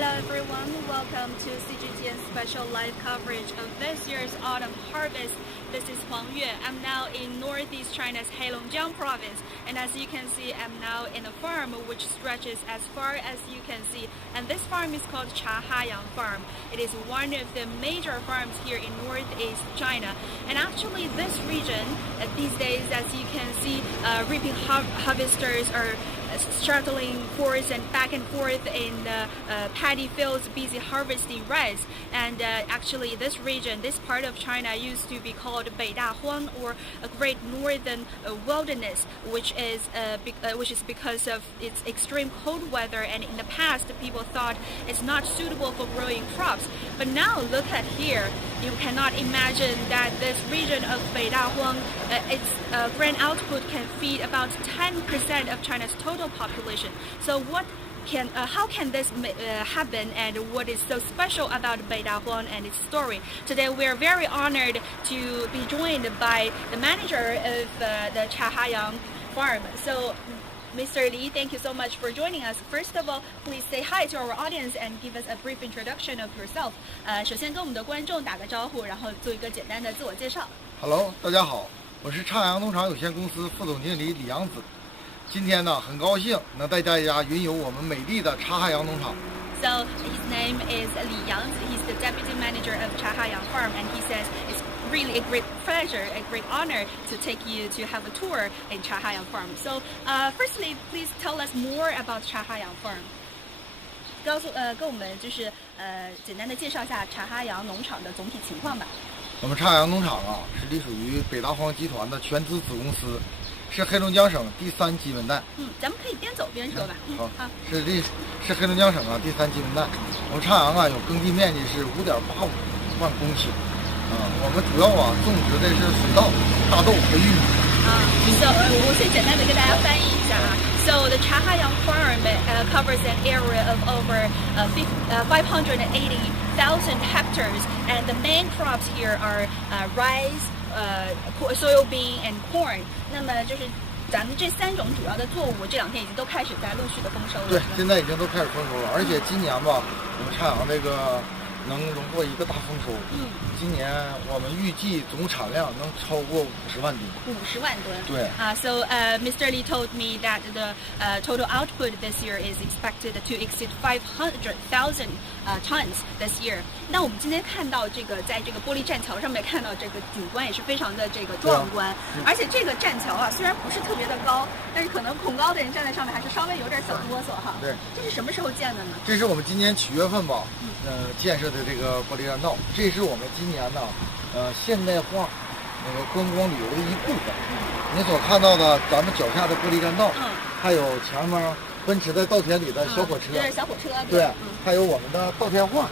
Hello everyone, welcome to CGTN special live coverage of this year's autumn harvest. This is Huang. I'm now in northeast China's Heilongjiang province, and as you can see, I'm now in a farm which stretches as far as you can see, and this farm is called Chahayang Farm. It is one of the major farms here in northeast China, and actually this region these days, as you can see, reaping harvesters are shuttling forth and back and forth in the paddy fields, busy harvesting rice. And actually this region, this part of China used to be called Huang, or a great northern wilderness, which is because of its extreme cold weather, and in the past people thought it's not suitable for growing crops. But now look at here, you cannot imagine that this region of Huang, its grain output can feed about 10% of China's total population. So how can this happen, and what is so special about Huang and its story? Today we are very honored to be joined by the manager of the Chahayang Farm. So Mr. Li, thank you so much for joining us. First of all, please say hi to our audience and give us a brief introduction of yourself. 首先跟我们的观众打个招呼，然后做一个简单的自我介绍。Hello， 大家好，我是畅阳农场有限公司副总经理李阳子。今天呢，很高兴能带大家云游我们美丽的茶海洋农场。So his name is Li Yang. He's the deputy manager of Chahayang Farm, and he says it's really a great pleasure, a great honor to take you to have a tour in Chahayang Farm. So, firstly, please tell us more about Chahayang Farm. 跟我们就是简单的介绍一下茶哈洋农场的总体情况吧。我们茶海洋农场啊，是隶属于北大荒集团的全资子公司，是黑龙江省第3基文带。咱们可以边走边说吧。好，是黑龙江省啊第3基文带。我们茶阳啊有耕地面积是5.85万公顷。我们主要种植的是水稻、大豆和玉米。我先简单的跟大家翻译一下啊。So the Chahayang Farm covers an area of over 580,000 hectares, and the main crops here are rice, soybean, and corn. 那么就是咱们这3种主要的作物，这2天已经都开始在陆续的丰收了。对，现在已经都开始丰收了，而且今年吧，我们茶阳这个能荣获一个大丰收。今年我们预计总产量能超过50万吨。50万吨。对。So Mr. Li told me that the total output this year is expected to exceed 500,000 tons this year. 那我们今天看到这个，在这个玻璃栈桥上面看到这个景观也是非常的这个壮观，而且这个栈桥啊虽然不是特别的高，但是可能恐高的人站在上面还是稍微有点小哆嗦哈。对。这是什么时候建的呢？这是我们今年7月份吧，建设的这个玻璃栈道，这是我们今年呢，现代化那个观光旅游的一部分。你所看到的咱们脚下的玻璃栈道，还有前面奔驰在稻田里的小火车，这是小火车，对，还有我们的稻田画，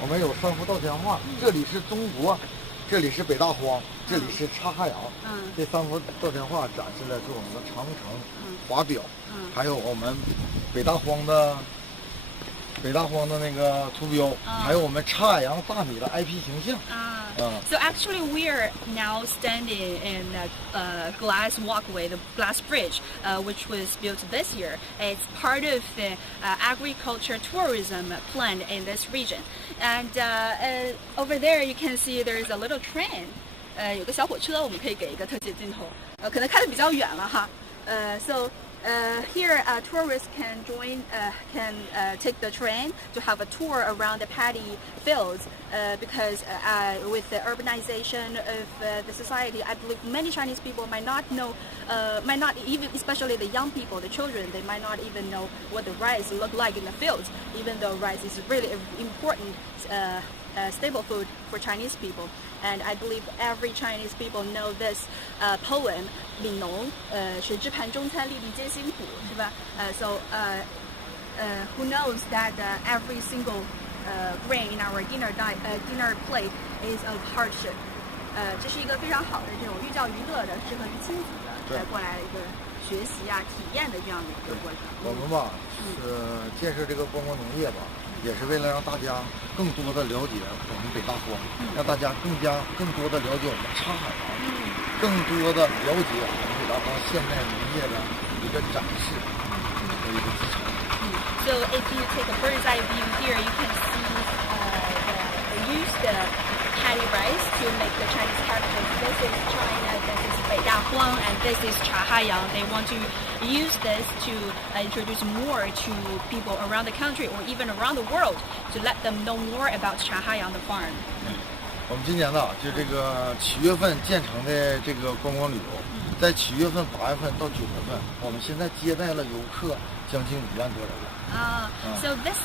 我们有3幅稻田画，这里是中国，这里是北大荒，这里是茶海洋，这3幅稻田画展示的是我们的长城、华表，还有我们北大荒的那个图标，还有我们茶海洋大米的 IP 形象。So actually we are now standing in a glass walkway, the glass bridge, which was built this year. It's part of the agriculture tourism plan in this region. And over there you can see there's a little train. 有个小火车，我们可以给一个特写镜头。可能开得比较远了哈。So here tourists can take the train to have a tour around the paddy fields because with the urbanization of the society, I believe many Chinese people might not know, might not even, especially the young people, the children, they might not even know what the rice look like in the fields, even though rice is really an important staple food for Chinese people. And I believe every Chinese people know this poem, 悯农，水之盘中餐，粒粒皆辛苦，是吧？So who knows that every single grain in our dinner plate is of hardship. 这是一个非常好的这种寓教于乐的，适合于亲子的过来一个学习啊、体验的这样的一个过程。我们吧，建设这个观光农业吧。也是为了让大家更多的了解我们北大荒，让大家更多的了解我们茶海洋，更多的了解我们北大荒现代农业的一个展示和一个支撑。So if you take a bird's eye view here, you can see they use the paddy rice to make the Chinese characters. This is China, this is Huang, and this is Chahayang. They want to use this to introduce more to people around the country or even around the world to let them know more about Chahayang the farm. 我们今年呢，就这个7月份建成的这个观光旅游，在7月份、8月份到9月份，我们现在接待了游客将近5万多人了。So this,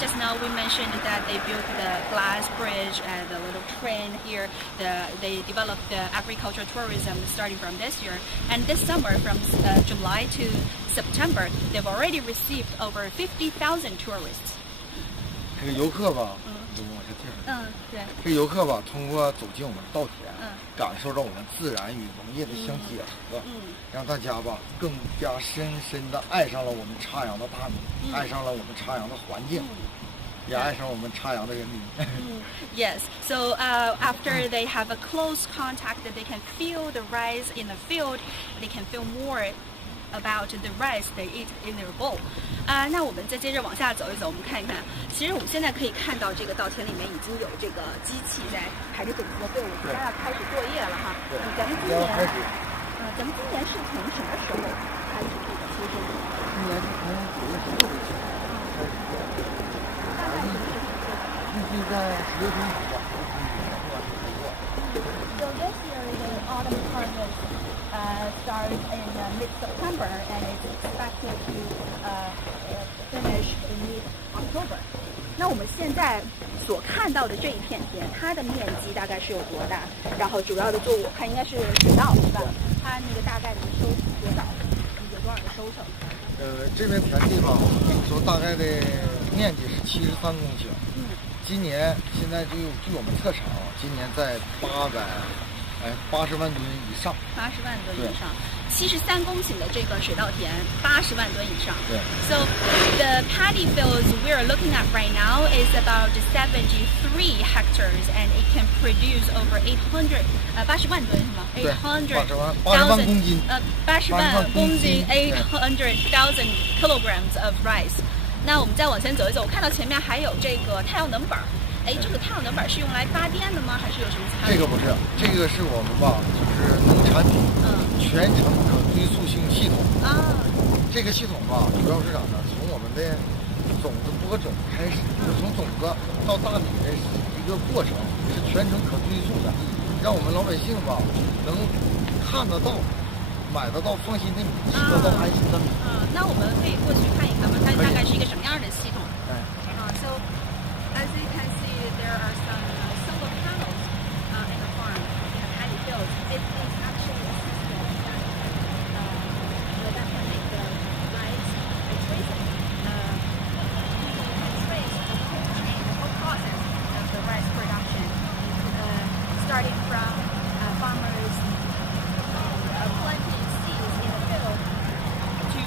just now we mentioned that they built the glass bridge and the little train here. They developed the agricultural tourism starting from this year. And this summer, from July to September, they've already received over 50,000 tourists. 这个游客吧，对。这个游客吧，通过走进我们稻田，感受到我们自然与农业的相结合，让大家吧更加深深的爱上了我们插阳的大米，爱上了我们插阳的环境，也爱上我们插阳的人民。Yes. So after they have a close contact, they can feel the rice in the field. They can feel more about the rice they eat in their bowl. 那我们再接着往下走一走，我们看一看。其实我们现在可以看到，这个稻田里面已经有这个机器在排着整齐的队伍，即将要开始作业了哈。对，咱们今年是从什么时候开始这个出生的？今年是从9月16日起开始做，大概什么时候做？预计在10月中旬吧，So this year the autumn harvest starts in mid-September and it's expected to finish in mid-October. 那我们现在所看到的这一片田，它的面积大概是有多大？然后主要的作物，我看应该是水稻，对吧？它那个大概能收多少？有多少个收成？这片田地吧，我跟你说，大概的面积是73公顷。今年现在据我们测查，今年在80万吨以上。80万吨以上。73公顷的这个水稻田，80万吨以上。对。So the paddy fields we are looking at right now is about 73 hectares, and it can produce over 80万吨是吗？80万公斤。80万公斤，800,000 kilograms of rice。那我们再往前走一走，我看到前面还有这个太阳能板。这个太阳能板是用来发电的吗？还是有什么其他？这个不是，这个是我们吧，就是农产品全程可追溯性系统。这个系统吧，主要是啥呢？从我们的种子播种开始，就从种子到大米的一个过程是全程可追溯的，让我们老百姓吧能看得到、买得到放心的米，吃得到安心的米。那我们可以过去看一看吗？它大概是一个什么样的系统？So as you can see, there are some solar panels in the farm, in the paddy fields. It is actually a system that can make the rice traceable. People can trace the whole chain, the whole process of the rice production, starting from farmers planting seeds in the field to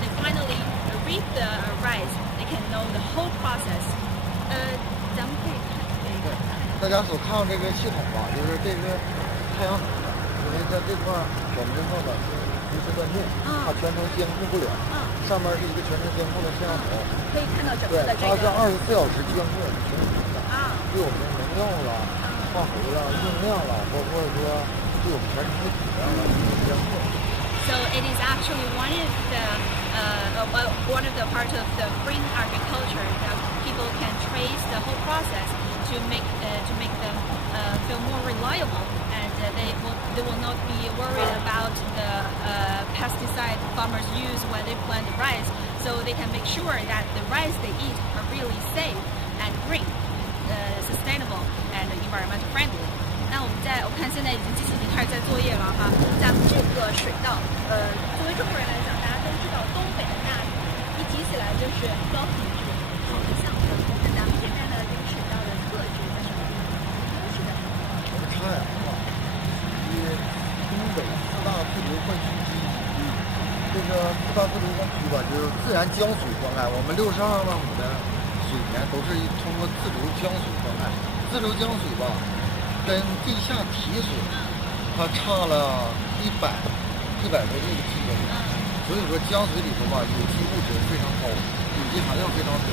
they finally reap the rice. They can know the whole process. 咱们可以看大家所看到这个系统吧，就是这个太阳能的，因为在这块我们用到的是无丝断电，它全程监控不了。上面是一个全程监控的摄像头，可以看到整个的这个。它是24小时监控我们全体的，对我们的农药了、化肥了、用量了，包括说对我们全程的体量了监控。So it is actually one of the parts of the green agriculture that people can trace the whole process to make them feel more reliable, and they will not be worried about the pesticide farmers use when they plant the rice. So they can make sure that the rice they eat are really safe and green, sustainable and environmental friendly. 那我看现在机器已经开始在作业了哈。咱们这个水稻，作为中国人来讲，大家都知道东北的大米一提起来就是高品质、好的象征。那咱们这边的这个水稻的特质在什么地方？优势在什么？我们插阳吧，属于东北4大自流灌区之一。这个4大自流灌区吧，就是自然江水灌溉。我们62万亩的水田都是通过自流江水灌溉。自流江水吧，跟地下提水，它差了100多倍的技术，所以说江水里头吧有机物质非常高，基含量非常多，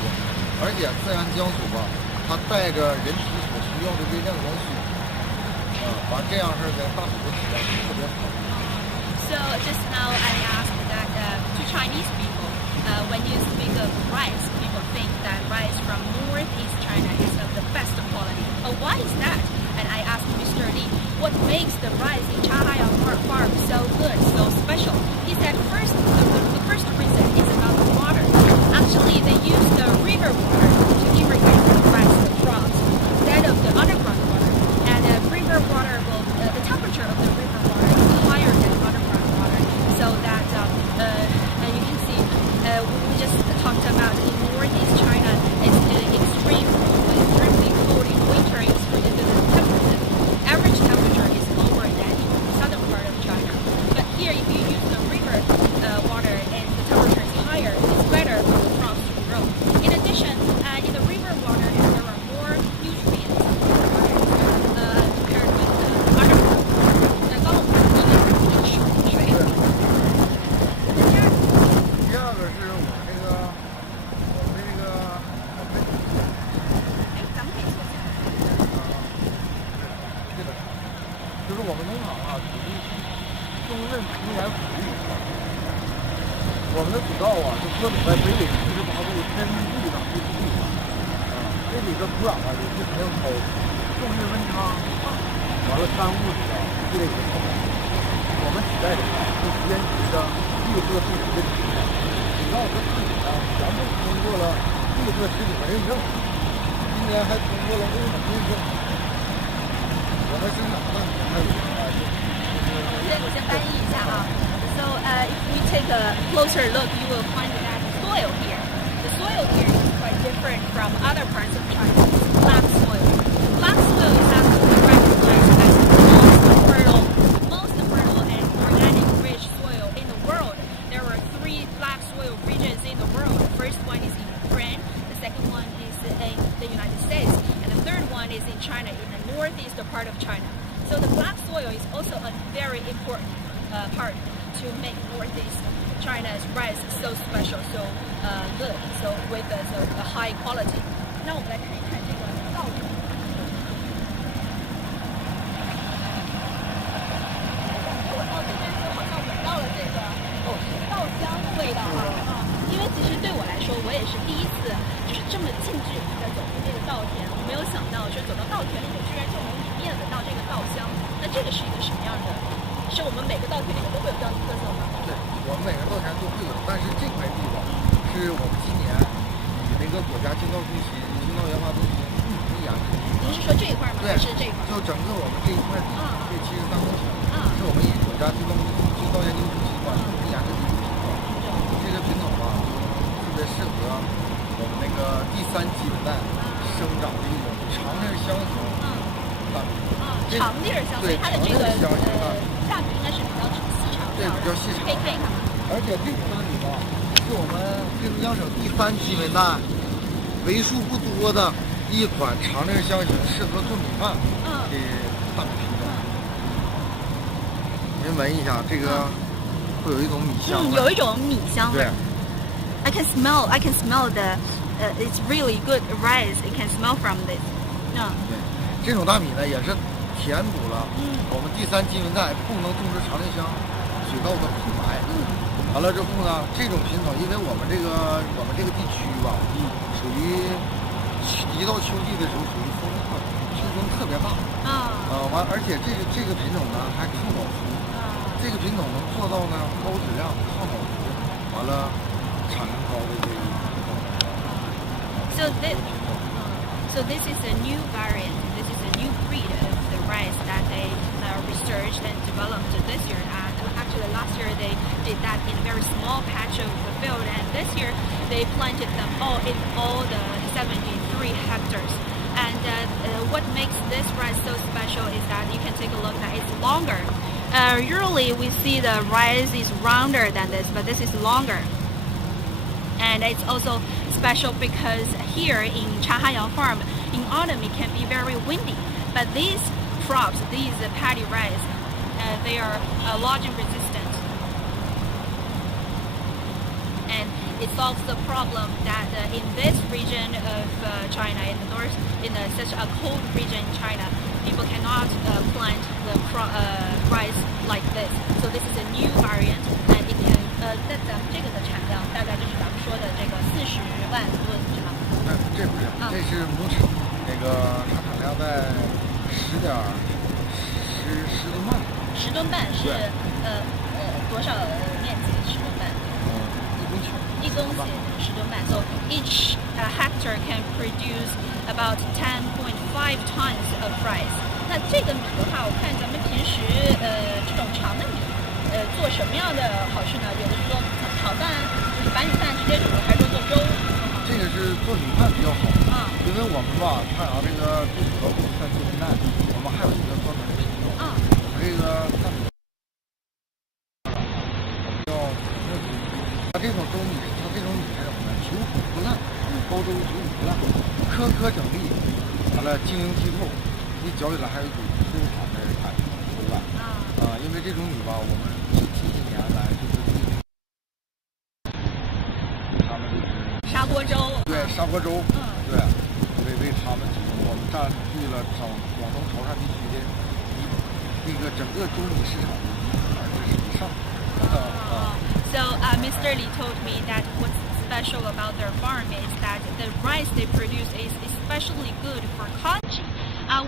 而且自然浆素吧，它带着人体所需要的微量元素，完这样式的大米的质量特别好。So just now I asked that to Chinese people, when you speak of rice, people think that rice from northeast China is of the best quality. Why is that? And I asked Mr. Li, what makes the rice in Chahayang Farm so good, so special? He said first, the first reason is about the water. Actually, they use the river water to irrigate the rice crops instead of the underground water. And river water will, the temperature of the river water is higher than underground water, so that you can see we just talked about in northeast China, it's extremely cold in winter. The average temperature is lower than in the southern part of China. But here, if you use the river water and the temperature is higher, it's better for the crops to grow. In addition, in the river water, there are more nutrients compared with the underground water. 第二个是我们这个就是我们农场啊，属于重任平原土地。我们的土稻啊，就搁在北纬48度偏地的地地上，这里的土壤啊也是比较高，昼夜温差大，完了干物质啊积累也高。我们取代的是坚持的绿色食品的体验，土稻和食品呢全部通过了绿色食品的认证，今年还通过了欧盟认证。我们生产的大米还有我先翻译一下啊。So if we take a closer look, you will find that the soil here is quite different from other parts of China. It's black soil. Black soil is actually recognized as the most fertile and organic rich soil in the world. There are 3 black soil regions in the world. The first one is in Ukraine, the second one is in the United States, and the third one is in China, in the northeast part of China. So the black soil is also a very important part to make northeast China's rice so special, so good, so with a high quality. 那我们来看一看这个稻米。这边就好像闻到了这个稻香味道哈，因为其实对我来说，我也是第一次就是这么近距离的走出这个稻田，我没有想到就走到稻田里面，居然就能一面闻到这个稻香。那这个是一个什么样的？是我们每个稻田里面都会有这样的特色吗？对，我们每个稻田都会有，但是这块地方是我们今年与那个国家经贸中心、经贸研发中心共同研制。您是说这一块吗？还是这一块？就整个我们这一块地，这73公顷，是我们与国家经贸研究中心共同研制的一个品种。这个品种啊，特别适合我们那个第3季的蛋生长的一种长粒香型大米。长粒儿香，所以它的这个大米应该是比较细长的，对，比较细长。可以看一看吗？而且这种大米吧，是我们黑龙江省第3基本蛋为数不多的一款长粒香型适合做米饭的大米品种。您闻一下，这个会有一种米香味，有一种米香味。对 I can smell the it's really good rice. You can smell from this. 对，这种大米呢也是填补了我们第3基本蛋不能种植长粒香水稻的空白。完了之后呢，这种品种，因为我们这个地区吧，属于一到秋季的时候属于秋风特别大完，而且这个品种呢还抗老熟，这个品种能做到呢高质量、抗老熟，完了产能高的这个。So this is a new variant. This is a new breed of the rice that they researched and developed this year. And actually last year they did that in a very small patch of the field, and this year they planted them all in all the 73 hectares. And what makes this rice so special is that you can take a look that it's longer. Usually we see the rice is rounder than this, but this is longer. And it's also special because here in Chahayang Farm, in autumn it can be very windy. But these crops, these paddy rice, they are lodging resistant. And it solves the problem that in this region of China, in the north, in such a cold region in China, people cannot plant the rice like this. So this is a new variant, and it can 在咱们这个的产量大概就是咱们说的这个40万吨是吗？这不是，这是亩产，那个它产量在10吨半。10吨半是多少面积？10吨半？1公顷10吨半。So each hectare can produce about 10.5 tons of rice. 那这个米的话，我看咱们平时这种长的米，做什么样的好吃呢？有的是做炒饭，就是白米饭直接煮，还是说做粥？这个是做米饭比较好，因为我们吧，太阳这个对主要不算做米饭，我们还有一个专门的品种，我们这个大米，叫它这种粥米，它这种米是什么呢？久苦不烂，煲粥久苦不烂，颗颗整粒，完了晶莹剔透，你嚼起来还有一股舒坦的感觉，口感因为这种米吧，我们近些年来就是他们就是砂锅粥，对砂锅粥，对，为他们提供，我们占据了广东潮汕地区的那个整个粥米市场的以上。So Mr. Li told me that what's special about their farm is that the rice they produce is especially good for congee.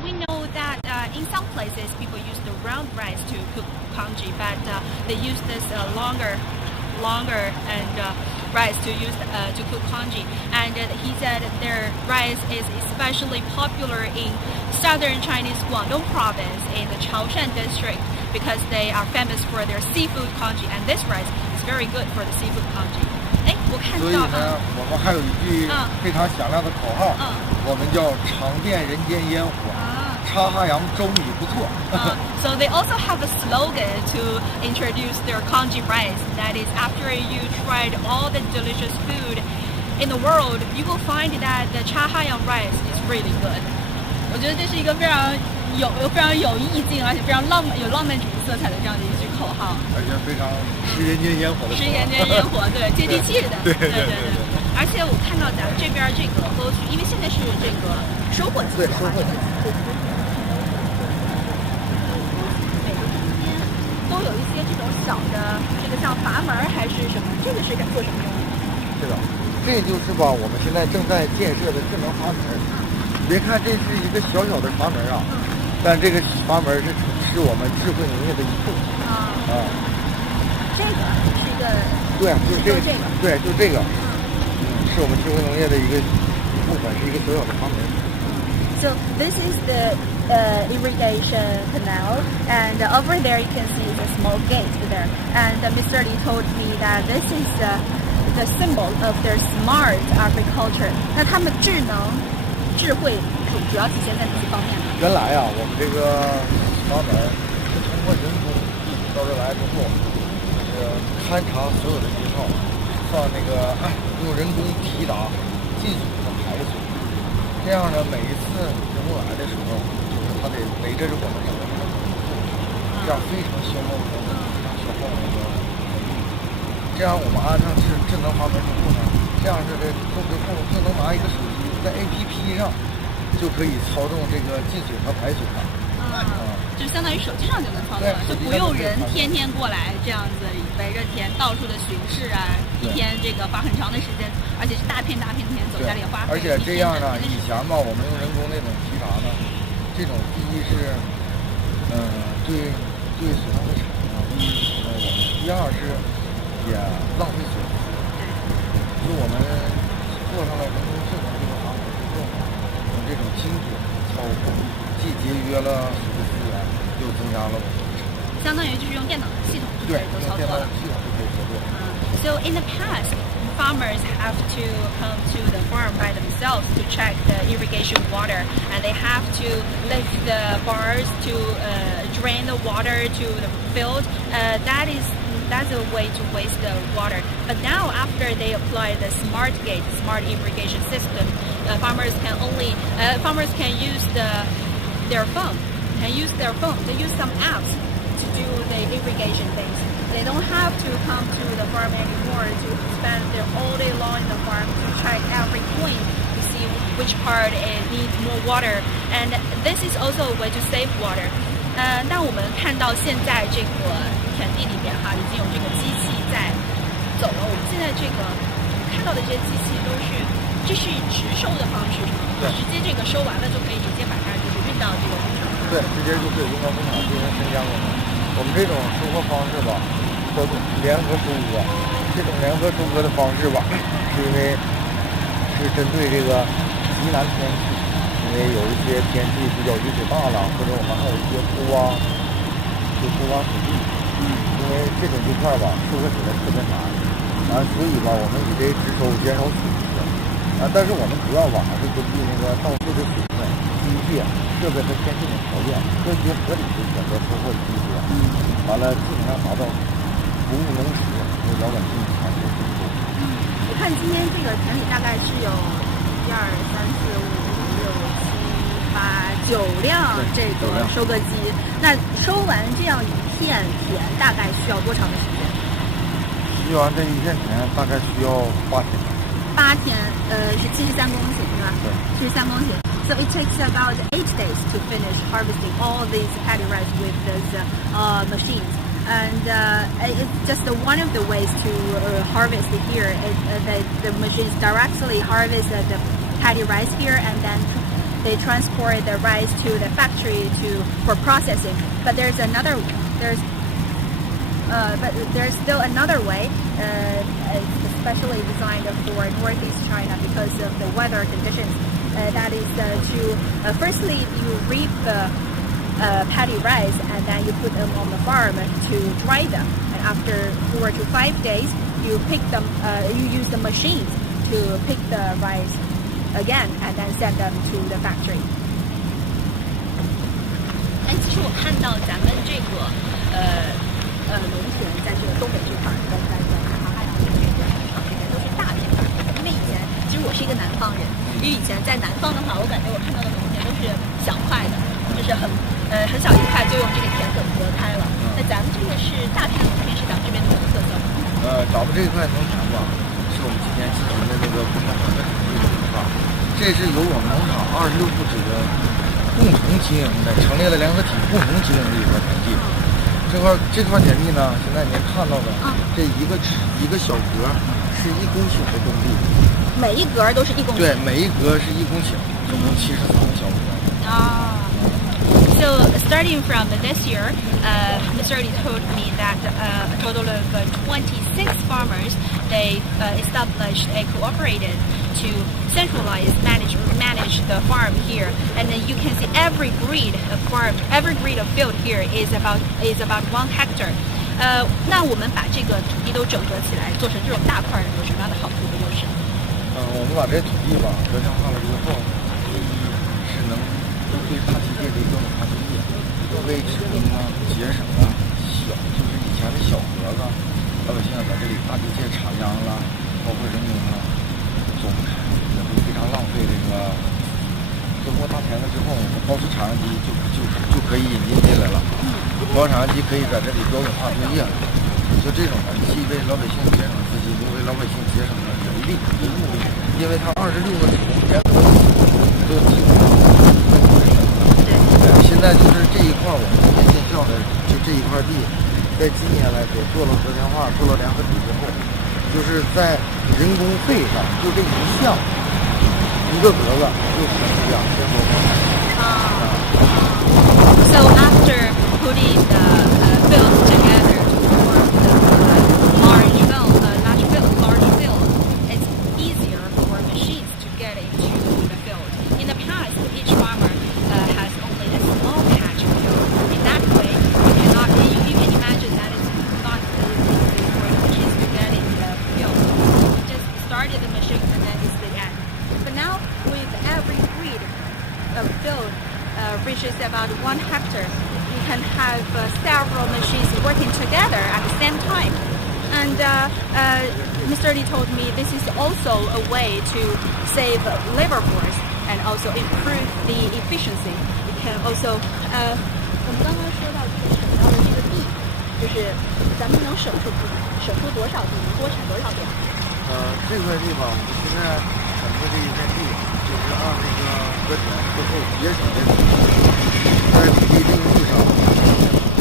We know that in some places people use the round rice to cook congee, but they use this longer and rice to cook congee. And he said their rice is especially popular in southern Chinese Guangdong province in the Chaoshan district because they are famous for their seafood congee, and this rice is very good for the seafood congee. 我看到。所以呢，我们还有一句非常响亮的口号，我们叫尝遍人间烟火。Chahayang粥米不错。So they also have a slogan to introduce their congee rice. That is, after you tried all the delicious food in the world, you will find that the Chahayang rice is really good. 我觉得这是一个非常有意境，而且非常有浪漫主义色彩的这样的一句口号。而且非常吃人间烟火的。吃人间烟火，对，接地气的。对。而且我看到咱们这边这个沟渠，因为现在是这个收获季。对，收获季。都有一些这种小的，这个像阀门还是什么？这个是做什么用的？这就是吧，我们现在正在建设的智能阀门。别看这是一个小小的阀门但这个阀门是我们智慧农业的一部分。这个是一个。对，就是这个。对，就这个。是我们智慧农业的一部分，是一个小小的阀门。So this is the irrigation canal, and over there you can see the small gate there. And Mr. Li told me that this is the symbol of their smart agriculture. 那他们智慧主要体现在哪些方面呢？原来我们这个阀门是通过人工到这来之后，勘察所有的信号，放用人工提达进水和排水。这样呢，每一次人工来的时候，就是它得围着我们整个这样非常消耗我们这样我们安上智能阀门之后呢，这样就能拿一个手机在 APP 上就可以操纵这个进水和排水了。就相当于手机上就能操作了，就不用人天天过来这样子围着田到处的巡视一天这个花很长的时间，而且是大片大片田走下来也花。而且这样呢，以前吧，我们用人工那种提闸呢，这种第一是对水稻的产量第二是也浪费水。就我们做上了人工智能这个阀门之后，这种精准操控，既节约了水的资源，又增加了我们的产量。相当于就是用电脑系统就可以做操作了。So in the past, farmers have to come to the farm by themselves to check the irrigation water, and they have to lift the bars to drain the water to the field. That's a way to waste the water. But now, after they apply the smart gate, smart irrigation system, farmers can use their phone. They use some apps to do the irrigation things. They don't have to come to the farm anymore to spend their all day long in the farm to check every point to see which part needs more water. And this is also a way to save water. 那我们看到现在这个田地里边哈，已经有这个机器在走了。我们现在这个看到的这些机器都是，这是直收的方式，是吗？对，直接这个收完了就可以直接把它就是运到这个工厂。对，直接就可以运到工厂进行生加工。我们这种收获方式吧，叫做联合收割。这种联合收割的方式吧，是因为是针对这个极南天气，因为有一些天气比较雨水大了，或者我们还有一些枯洼土地，因为这种地块吧收割起来特别难，所以吧我们以这直收减少损失，但是我们主要吧还是根据那个到处的水分、机械、设备和天气的条件，根据合理的选择收获的季节，完了基本上达到服务农时为老百姓产生丰收。我看今天这个田里大概是有1、2、3、4、5、6、7、8、9辆这个收割机。那收完这样一片田大概需要多长的时间？收完这一片田大概需要8天。8天，是73公顷，对吧？对，73公顷。So it takes about 8 days to finish harvesting all these paddy rice with those machines. And it's just one of the ways to harvest here. The machines directly harvest the paddy rice here, and then they transport the rice to the factory for processing. But there's still another way. It's especially designed for northeast China because of the weather conditions. That is to firstly you reap the paddy rice and then you put them on the farm to dry them. And after 4 to 5 days, you pick them. You use the machines to pick the rice again and then send them to the factory. 其实我看到咱们这个农田在这个东北这块，跟在这个长海这边这边都是大片大片。因为以前其实我是一个南方人，因为以前在南方的话，我感觉我看到的农田都是小块的，就是很小一块就用这个田埂隔开了。那咱们这个是大片农田，是咱们这边的特色吗？咱们这一块农田吧，是我们今年进行的那个公共环境土地的规划，这是由我们农场26户指的共同经营的，成立了联合体共同经营的一块田地。这块田地呢，现在您看到的这一个小格是1公顷的耕地，每一格都是1公顷。对，每一格是1公顷，总共73个小格。So starting from this year, Mr. Li told me that a total of 26 farmers, they established a cooperative to centralize manage the farm here. And then you can see every breed of farm, every breed of field here is about 1 hectare. 那我们把这个土地都整合起来，做成这种大块，有什么样的好处和优势？我们把这土地吧隔项化了之后，第一是能对大机械的一个大机械，为职工节省就是以前的小格子，老百姓在这里大机械插秧啦，包括人工走不开，也会非常浪费这个。收获大田了之后，我们高速插秧机就可以引进进来了。高速插秧机可以在这里标准化作业了。就这种的，既为老百姓节省资金，又为老百姓节省了人力和物力，因为它26个土田都基本上现在就是这一块我们今年见效的，就这一块地，在今年来说做了和田化，做了联合体之后，就是在人工费上，就这一项一个格子就省2千多块。So after putting the fields together to form large field, it's easier for machines to get into the field. In the past, each farmer has only a small patch of field. In that way, you can imagine that it's not easy for the machines to get in the field. You just started the machine and then it's the end. But now, with every breed of field reaches about 1 hectare, you can have several machines working together at the same time. And Mr. Li told me this is also a way to save labor force and also improve the efficiency. It can also 我们刚刚说到就是省到的这个地就是咱们能省出多少地，能多产多少粮？这块地方我们现在整个这一片地，就是按这个和田最后节省的土地，在土地利用率上，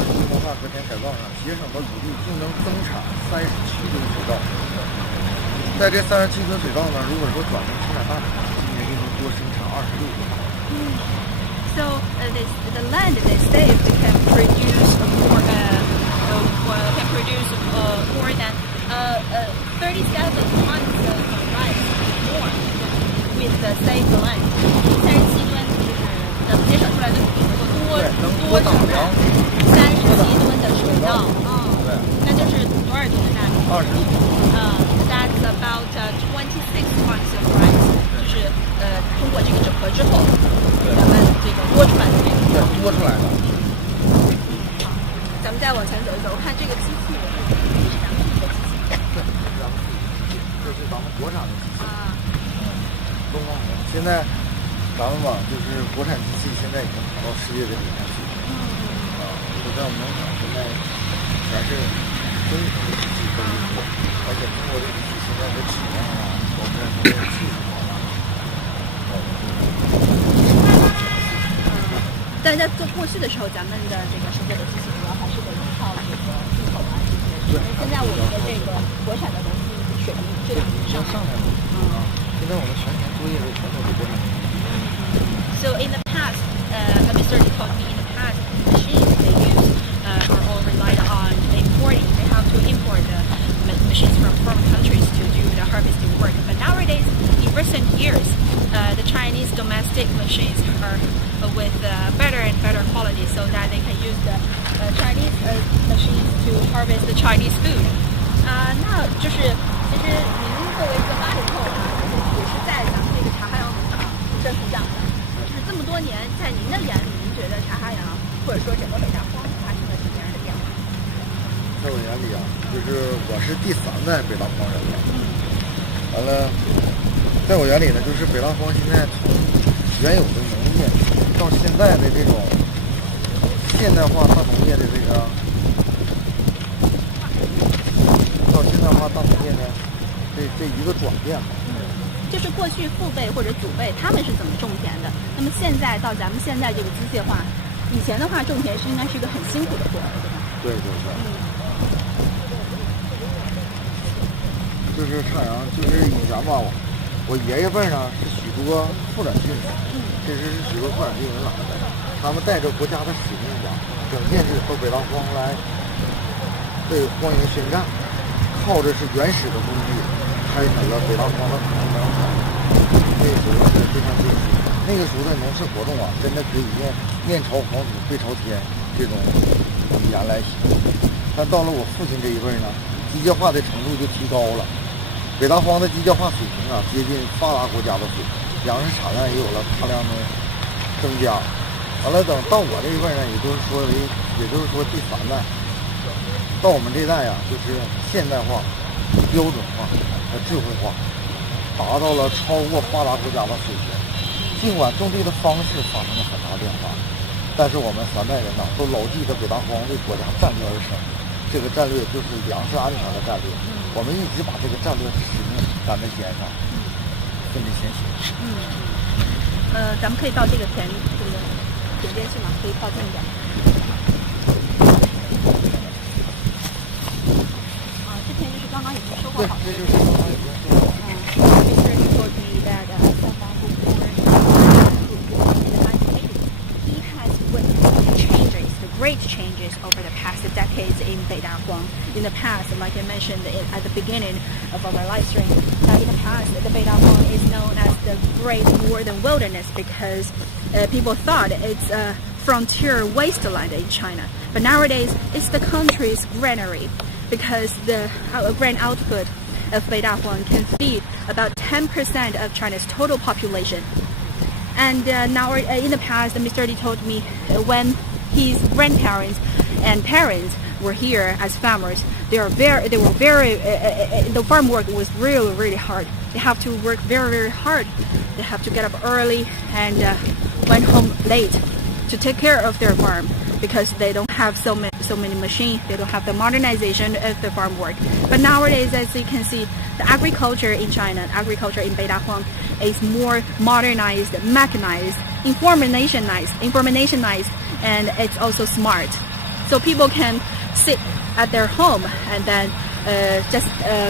规模化和田改造上节省的土地就能增产37吨水稻。在这37吨水稻呢，如果说转成生产大米，今年就能多生产26吨。So the land they say we can produce more more than 37 tons of rice more with the same land. 37吨就是咱们节省出来的土地能多产37吨的水稻。对，那就是多少吨的大米？26。That's about 26 tons of rice. 就是通过这个整合之后，咱们这个多出来的这个。对，多出来的。好，咱们再往前走一走，我看这个机器人，这是咱们自己的机器。对，这是咱们国产的机器。东方红。现在咱们吧，就是国产机器现在已经跑到世界的顶尖水平。就在我们农场现在全是中国的机器都用过，而且中国的机器现在的质量包括它的技术但是在做过去的时候，咱们的这个收割的机器主要还是得依靠这个进口啊这些。因为现在我们的这个国产的东西水平质量已经上来了。现在我们全年作业都全都是国产的。So in the past, Mr. told me in the past, machines they use are all relied on importing. They have to import the machines from foreign countries to do the harvesting work. But nowadays, in recent years, the Chinese domestic machines are with better and better quality, so that they can use the Chinese machines to harvest the Chinese food. 那就是其实您作为一个80后啊，也是在咱们这个茶海洋农场生长的。就是这么多年，在您的眼里，您觉得茶海洋或者说整个北大荒发生了什么样的变化？在我眼里啊，就是我是第3代北大荒人了。完了，在我眼里呢，就是北大荒现在从原有的农业到现在的这种现代化大农业的这个，到现代化大农业呢，这一个转变吧。就是过去父辈或者祖辈他们是怎么种田的，那么现在到咱们现在这个机械化，以前的话种田应该是一个很辛苦的活，对吧？对。就是太阳，就是以前吧，我爷爷辈呢是许多副长军人，这是许多副长军人来的，他们带着国家的使命吧，整件事到北大荒来为荒原宣战，靠着是原始的工具，开垦了北大荒的土地。那时候是非常艰辛，那个时候的农事活动啊，真的可以面朝黄土背朝天这种语言来形容。但到了我父亲这一辈呢，机械化的程度就提高了。北大荒的机械化水平啊，接近发达国家的水平，粮食产量也有了大量的增加。完了，等到我这一辈呢，也就是说第3代，到我们这代啊，就是现代化、标准化和智慧化，达到了超过发达国家的水平。尽管种地的方式发生了很大变化，但是我们3代人呢，都牢记着北大荒为国家战略而生。这个战略就是粮食安全的战略，我们一直把这个战略的使命担在肩上，奋力前行。咱们可以到这个田间去吗？可以靠近一点。这田就是刚刚已经收获好的。对，这就是刚刚已经收获好的。Mr. told me that he has witnessed changes, the great changes over the past decades in Beida Huang. In the past, like I mentioned at the beginning of our live stream, in the past, the Beida Huang is known as the Great Northern Wilderness because people thought it's a frontier wasteland in China. But nowadays, it's the country's granary because the grain output of Beida Huang can feed about 10% of China's total population. And now, in the past, Mr. Li told me when his grandparents and parents were here as farmers, the farm work was really, really hard. They have to work very, very hard. They have to get up early and went home late. to take care of their farm because they don't have so many machines. They don't have the modernization of the farm work. But nowadays, as you can see, the agriculture in China, agriculture in Huang, is more modernized, mechanized, informationized, and it's also smart. So people can sit at their home and then just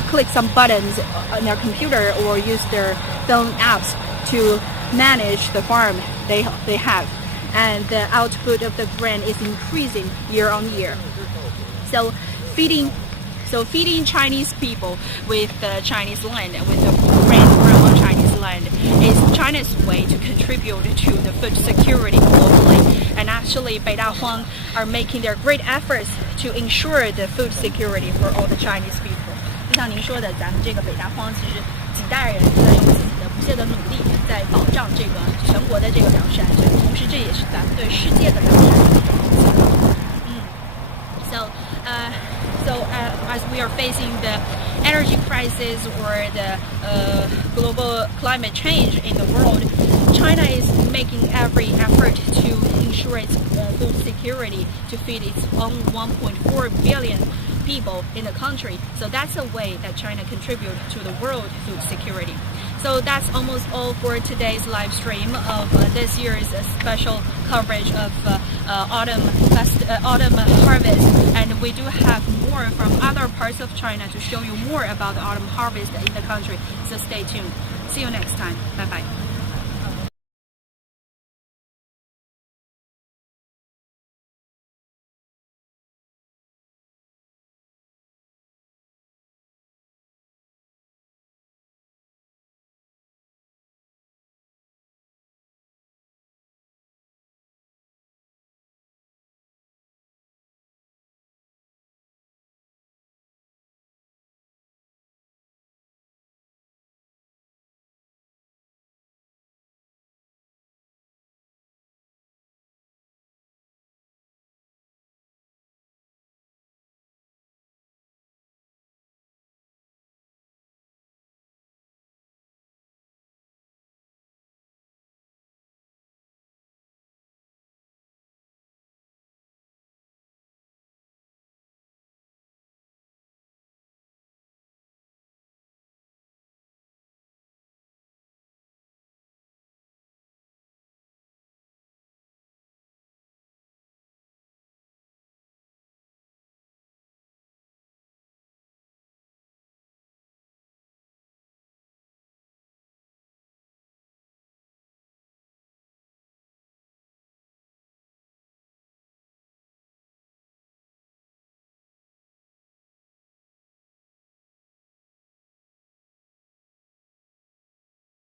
click some buttons on their computer or use their phone apps to manage the farm they have, and the output of the grain is increasing year on year. So feeding Chinese people with the Chinese land, with the grain grown on Chinese land, is China's way to contribute to the food security globally. And actually, Huang are making their great efforts to ensure the food security for all the Chinese people. 就像您说的，咱们这个Huang其实几代人都在用自己的不懈的努力，在保障这个全国的这个粮食安全，同时这也是咱们对世界的粮食安全的贡献。As we are facing the energy crisis or the global climate change in the world, China is making every effort to ensure its food security to feed its own 1.4 billion people in the country. So that's a way that China contributes to the world food security. So that's almost all for today's live stream of this year's special coverage of autumn harvest. And we do have more from other parts of China to show you more about the autumn harvest in the country. So stay tuned. See you next time. Bye bye.